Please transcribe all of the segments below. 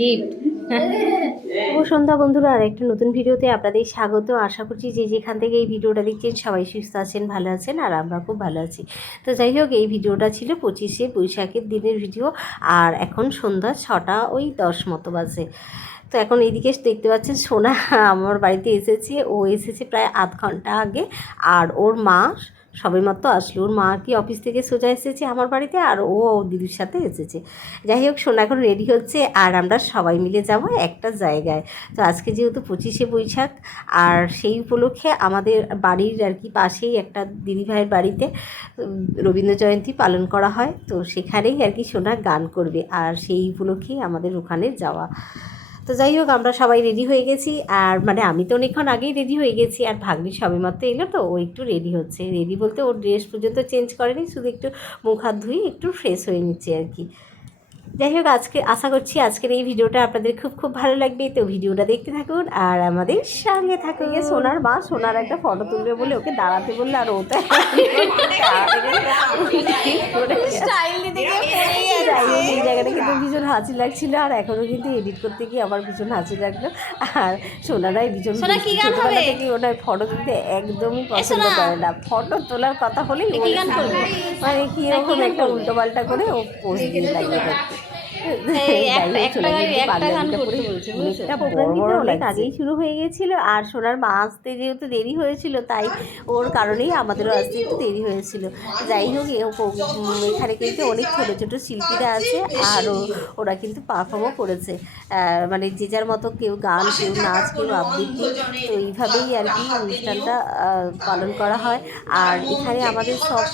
Gift শুভ সন্ধ্যা বন্ধুরা আর একটা নতুন ভিডিওতে আপনাদের স্বাগত। আশা করছি যে যেখান থেকে এই ভিডিওটা দেখছেন সবাই সুস্থ আছেন, ভালো আছেন, আর আমরা খুব ভালো আছি। তো যাই হোক, এই ভিডিওটা ছিল পঁচিশে বৈশাখের দিনের ভিডিও, আর এখন সন্ধ্যা ছটা ওই দশ মতো বাজে। তো এখন এইদিকে দেখতে পাচ্ছেন সোনা, আমার বাড়িতে এসেছে। ও এসেছে প্রায় আধ ঘণ্টা আগে, আর ওর মা সবে মাত্র আসলো। ওর মা কি অফিস থেকে সোজা এসেছে আমার বাড়িতে? আর ও দিদির সাথে এসেছে। যাই হোক, সোনা এখন রেডি হচ্ছে আর আমরা সবাই মিলে যাব একটা জায়গায়। তো আজকে যেহেতু পঁচিশে বৈশাখ, আর সেই উপলক্ষে আমাদের বাড়ির আর কি পাশেই একটা দিদিভাইয়ের বাড়িতে রবীন্দ্র জয়ন্তী পালন করা হয়। তো সেখানেই আর কি সোনা গান করবে। আর সেই উপলক্ষেই আমাদের ওখানে যাওয়া। তো যাই হোক, আমরা সবাই রেডি হয়ে গেছি। আর মানে আমি তো অনেকক্ষণ আগেই রেডি হয়ে গেছি আর ভাগ্নি সবে মাত্র এলো তো, ও একটু রেডি হচ্ছে। রেডি বলতে ওর ড্রেস পর্যন্ত চেঞ্জ করেনি, শুধু একটু মুখ হাত ধুয়ে একটু ফ্রেশ হয়ে নিচ্ছে আর কি। যাই হোক আজকে আশা করছি আজকের এই ভিডিওটা আপনাদের খুব খুব ভালো লাগবে। তো ভিডিওটা দেখতে থাকুন আর আমাদের সঙ্গে থাকুন। সোনার মা সোনার একটা ফটো তুলবে বলে ওকে দাঁড়াতে বললে আর ও তো স্টাইল দিতে গিয়ে পড়েই যাই হোক এই জায়গাটা কিন্তু ভীষণ হাসি লাগছিল আর এখনও কিন্তু এডিট করতে গিয়ে আমার ভীষণ হাসি লাগল। আর সোনারাই ভীষণ ছোটবেলা থেকে ওনার ফটো তুলতে একদমই পছন্দ করে না। ফটো তোলার কথা হলেই মানে কীরকম একটা করবে? উল্টো পাল্টা করে ও পোস্ট দিয়ে লাগিয়ে আগেই শুরু হয়ে গেছিল আর সোনার মা আসতে যেহেতু দেরি হয়েছিল তাই ওর কারণেই আমাদেরও আসতে একটু দেরি হয়েছিল। যাই হোক এখানে কিন্তু অনেক ছোটো ছোটো শিল্পীরা আছে আর ওরা কিন্তু পারফর্মও করেছে। মানে যে যার মতো কেউ গান কেউ নাচ কেউ আবৃত্তি তো এইভাবেই আর কি অনুষ্ঠানটা পালন করা হয়। আর এখানে আমাদের সব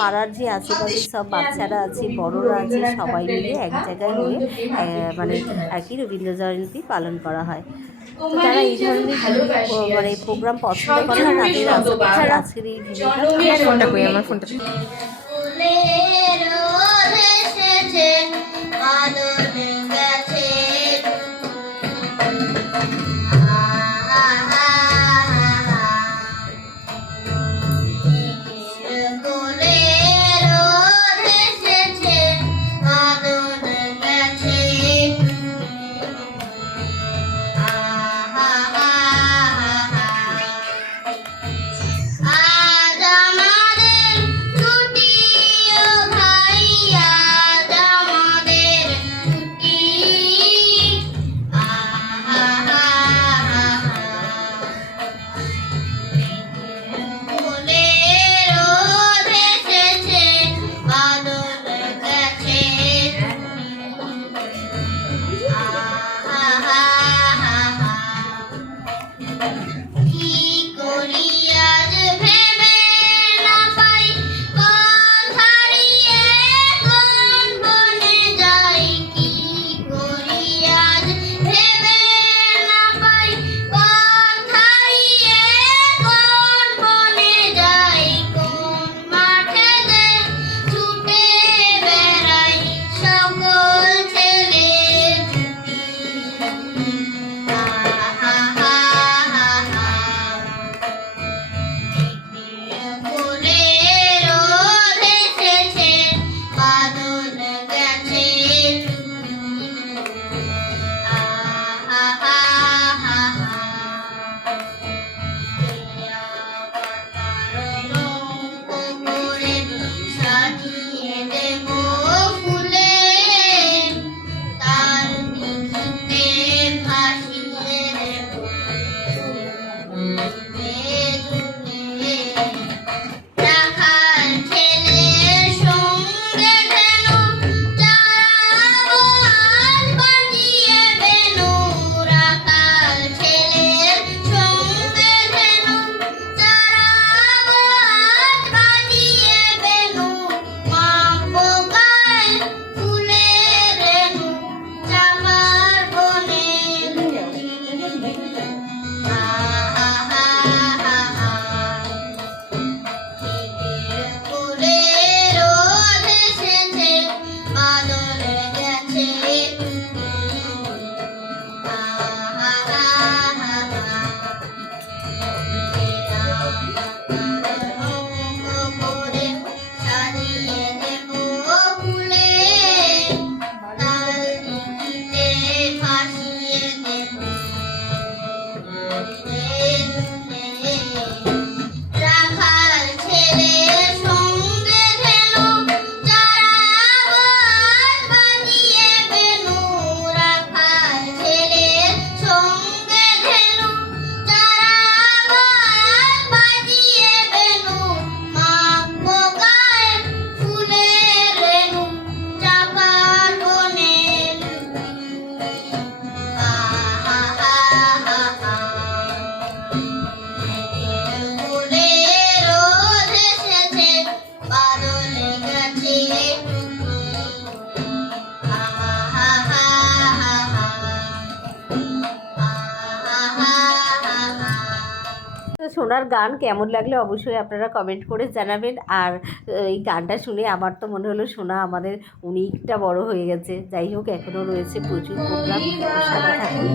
পাড়ার যে আশেপাশে সব বাচ্চারা আছে বড়রা আছে সবাই মিলে এক জায়গায় হয়ে মানে আর কি রবীন্দ্র জয়ন্তী পালন করা হয়। তারা যারা এই ধরনের মানে প্রোগ্রাম পছন্দ করে তাদের আজকের এই ভিডিওটা আমার ফোনটা ওনার গান কেমন লাগলে অবশ্যই আপনারা কমেন্ট করে জানাবেন। আর এই গানটা শুনে আমার তো মনে হলো শোনা আমাদের অনেকটা বড় হয়ে গেছে। যাই হোক, এখনও রয়েছে প্রচুর প্রোগ্রাম সাথে থাকুন।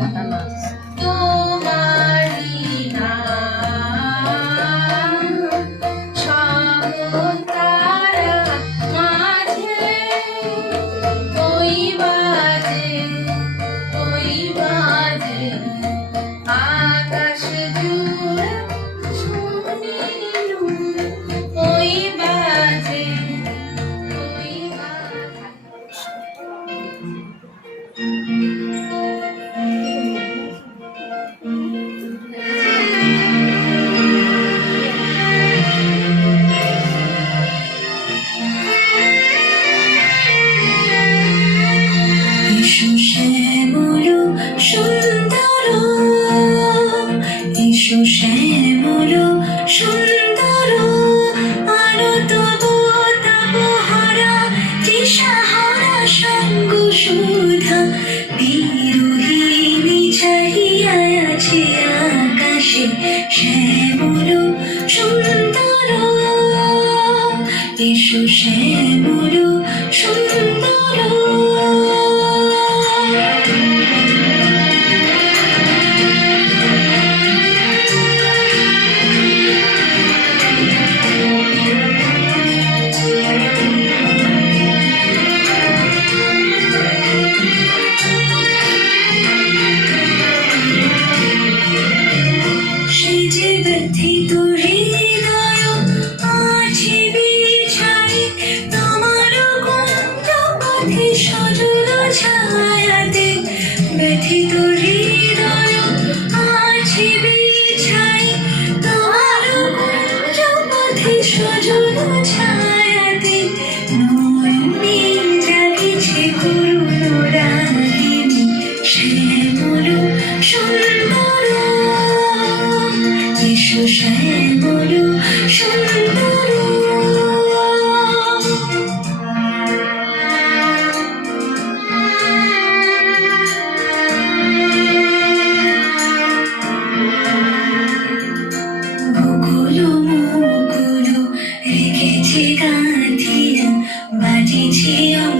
轻轻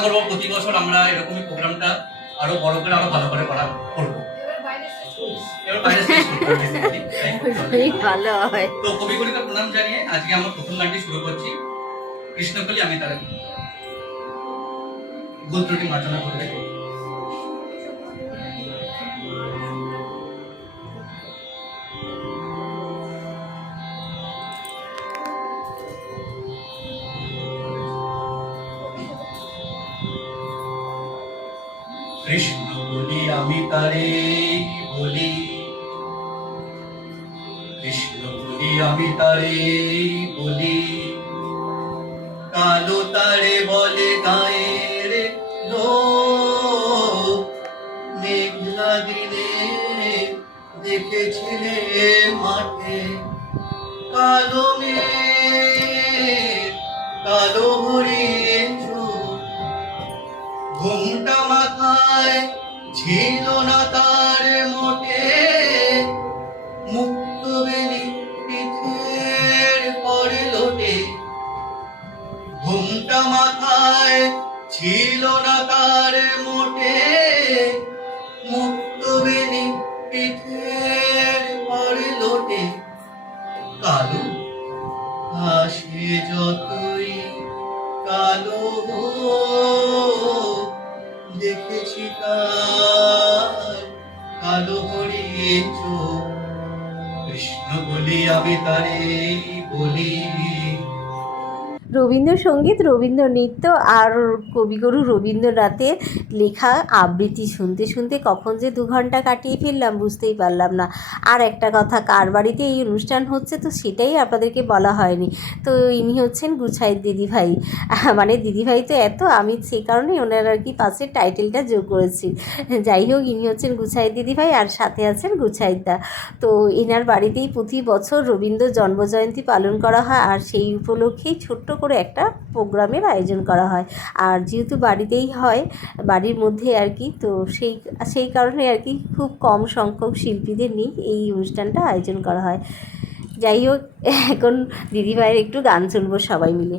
আশা করব প্রতি বছর আমরা এরকমই প্রোগ্রামটা আরও বড় করে আরও ভালো করে করা করব। কৃষ্ণকলি আমি তারা গুলত্রটি মার্জনা করবে আমি তারে বলি। কালো তারে বলে গায়ের লোক মেঘলা দিনে দেখেছিলে মাঠে কালো মে কালো হরিণ ঘুমটা মাথায় ছিল না তা ছিল না তার মোটে মুক্ত বেলি পিঠের পরে লোটে। কালো, হাসে যতই কালো দেখেছি তার কালো চোখ। কৃষ্ণ বলি আমি তারে রবীন্দ্রসঙ্গীত রবীন্দ্র নৃত্য আর কবিগুরু রবীন্দ্রনাথের লেখা আবৃত্তি শুনতে শুনতে কখন যে দু ঘণ্টা কাটিয়ে ফেললাম বুঝতেই পারলাম না। আর একটা কথা, কার বাড়িতে এই অনুষ্ঠান হচ্ছে তো সেটাই আপনাদেরকে বলা হয়নি। তো ইনি হচ্ছেন গুছাইয়ের দিদিভাই। মানে দিদিভাই তো এত আমি সেই কারণেই ওনার আর কি পাশে টাইটেলটা যোগ করেছি যাই হোক, ইনি হচ্ছেন গুছাইয়ের দিদিভাই আর সাথে আছেন গুছাইদা। তো এনার বাড়িতেই প্রতি বছর রবীন্দ্র জন্মজয়ন্তী পালন করা হয় আর সেই উপলক্ষেই ছোট্ট করে একটা প্রোগ্রামের আয়োজন করা হয়। আর যেহেতু বাড়িতেই হয়, বাড়ির মধ্যে আর কি, তো সেই সেই কারণে আর কি খুব কম সংখ্যক শিল্পীদের নিয়ে এই অনুষ্ঠানটা আয়োজন করা হয়। যাই হোক, এখন দিদিভাইয়ের একটু গান শুনব সবাই মিলে।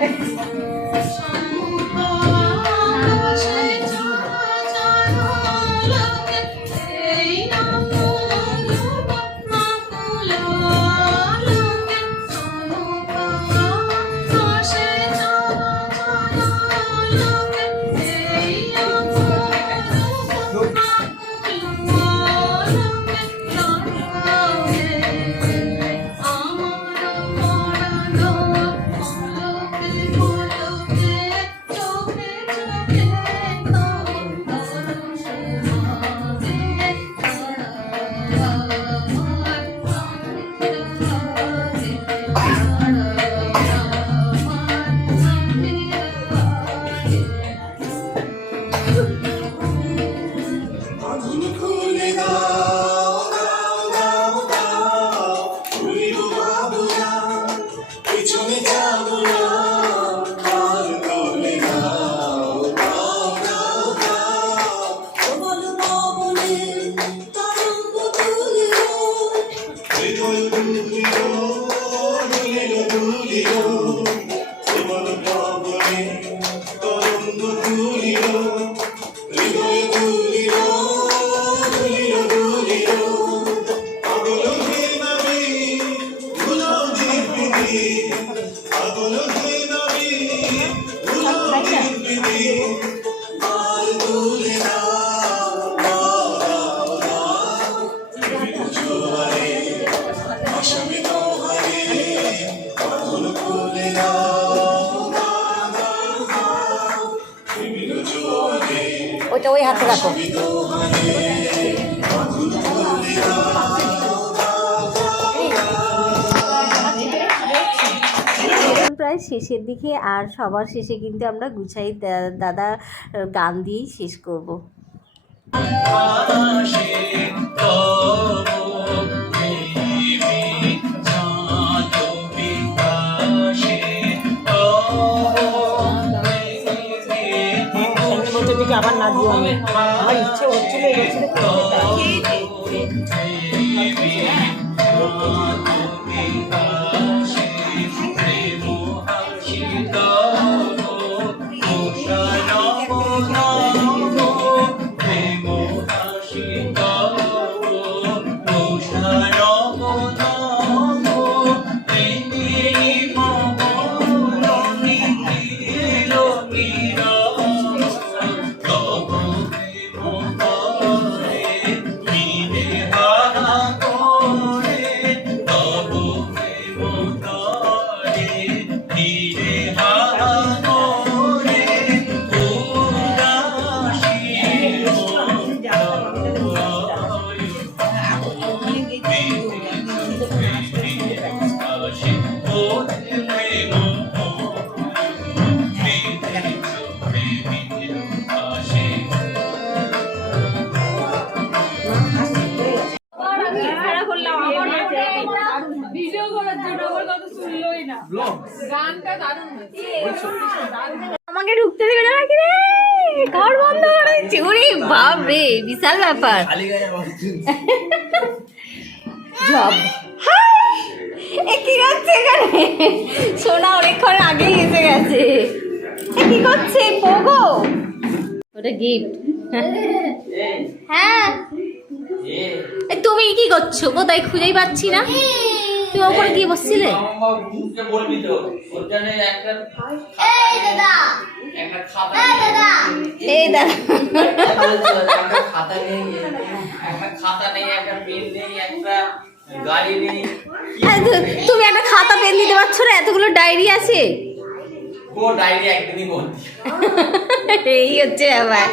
です。Aleluia. ওইটা ওই হাতে রাখো। প্রায় শেষের দিকে আর সবার শেষে কিন্তু আমরা গুছাই দাদা গান দিয়েই শেষ করব। আবার নাচবো আমি আমার ইচ্ছে হচ্ছিল এই বছরে। আমাকে ঢুকতে দেবে না নাকি রে? ঘর বন্ধ করে দিচ্ছে। ওরে বাপ রে বিশাল ব্যাপার। জব। এ কি করছে এখানে? সোনা অনেকক্ষণ আগেই এসে গেছে। এ কি করছে? পোগো। ওটা গিফট। হ্যাঁ। তুমি কি করছ? কোথায় খুঁজেই পাচ্ছি না। তুমি ওপরে বসছিলে? ওখানে একটা একটা খাতা এই দাদা একটা খাতা নেই একটা খাতা নেই একটা পেন নেই একটা গাড়ি নেই হ্যাঁ, তুমি একটা খাতা পেন দিতে পারছ না? এতগুলো ডায়েরি আছে। এই হচ্ছে আবার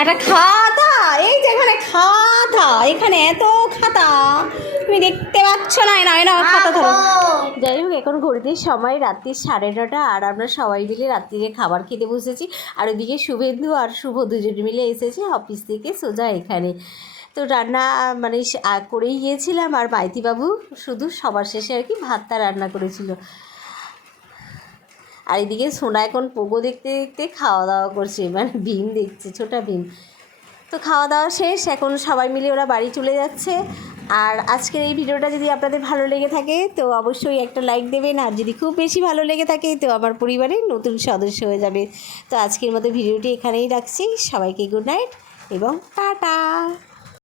একটা খাতা এই যে এখানে খাতা এখানে এত খাতা। তুমি দেখতে পাচ্ছ না না না খাতা ধরো। যাই হোক এখন ঘড়িতে সময় রাত্রি সাড়ে নটা আর আমরা সবাই মিলে রাত্রিরে খাবার খেতে বসেছি। আর ওদিকে শুভেন্দু আর শুভ দুজন মিলে এসেছে অফিস থেকে সোজা এখানে। তো রান্না মানে করেই গিয়েছিলাম আর মাইতিবাবু শুধু সবার শেষে আর কি ভাতটা রান্না করেছিল। আর এদিকে সোনা এখন পোগো দেখতে দেখতে খাওয়া দাওয়া করছে মানে ভীম দেখছে, ছোটা ভীম। তো খাওয়া দাওয়া শেষ, এখন সবাই মিলে ওরা বাড়ি চলে যাচ্ছে। আর আজকের এই ভিডিওটা যদি আপনাদের ভালো লেগে থাকে, তো অবশ্যই একটা লাইক দেবেন। আর যদি খুব বেশি ভালো লেগে থাকে, তো আমার পরিবারের নতুন সদস্য হয়ে যাবে। তো আজকের মতো ভিডিওটি এখানেই রাখছি। সবাইকে গুড নাইট এবং টাটা!